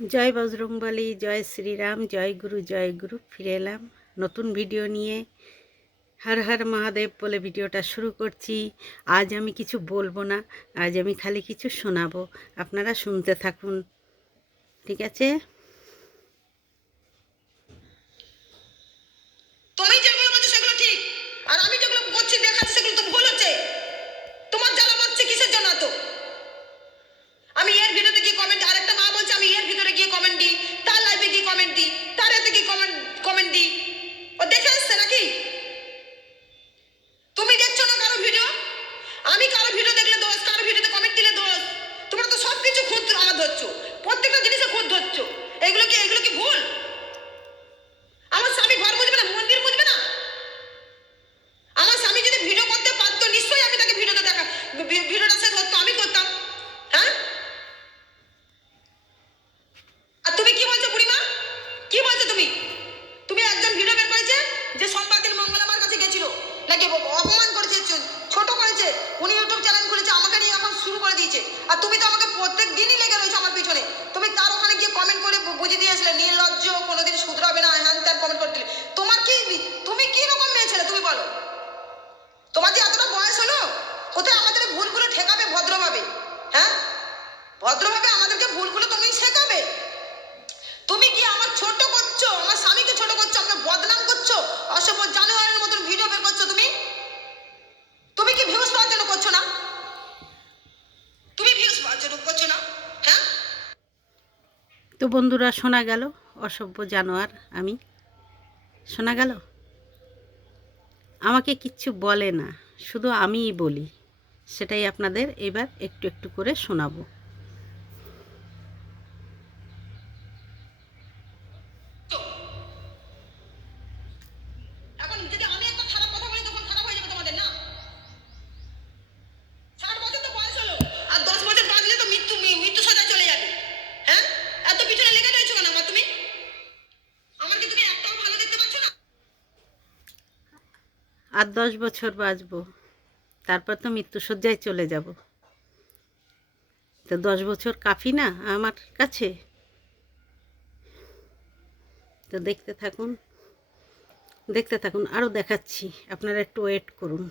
জয় বজরংবলী, জয় শ্রীরাম, জয় গুরু জয় গুরু, ফিরে এলাম নতুন ভিডিও নিয়ে। হর হর মহাদেব বলে ভিডিওটা শুরু করছি। আজ আমি কিছু বলব না, আজ আমি খালি কিছু শোনাবো। আপনারা শুনতে থাকুন। ঠিক আছে? ভদ্রভাবে আমাদেরকে ভুলগুলো তুমি শেখাবে। তুমি কি আমার ছোট করছ? আমার স্বামীকে ছোট করছ? আমাকে বদনাম করছ? অসভ্য জানোয়ারের মতন ভিডিও বের করছ তুমি? তুমি কি ভিউজ পাওয়ার জন্য করছ না? তুমি ভিউজ পাওয়ার জন্য করছ না? হ্যাঁ? তো বন্ধুরা, শোনা গেল অসভ্য জানোয়ার, আমি। শোনা গেল? আমাকে কিচ্ছু বলে না, শুধু আমিই বলি। সেটাই আপনাদের এবার একটু একটু করে শোনাবো এখন যদি আমি একটা খারাপ কথা বলি তখন খারাপ হয়ে যাবে তোমাদের না ষাট বছর তো বয়স হলো আর দশ বছর বাঁচলে তো মৃত্যু মি- মৃত্যু সাজা চলে যাবে হ্যাঁ এত পিছনে লেগে রয়েছো কেন আমার তুমি আমার কি তুমি একটাও ভালো দেখতে পাচ্ছ না আর দশ বছর বাঁচব। তারপর তো মৃত্যুসজ্জায় চলে যাব। তো দশ বছর কাফি না আমার কাছে? তো দেখতে থাকুন দেখতে থাকুন আরও দেখাচ্ছি। আপনারা একটু ওয়েট করুন।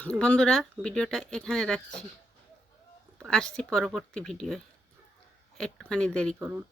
বন্ধুরা ভিডিওটা এখানে রাখছি। আসছি পরবর্তী ভিডিওয়। একটুখানি দেরি করুন।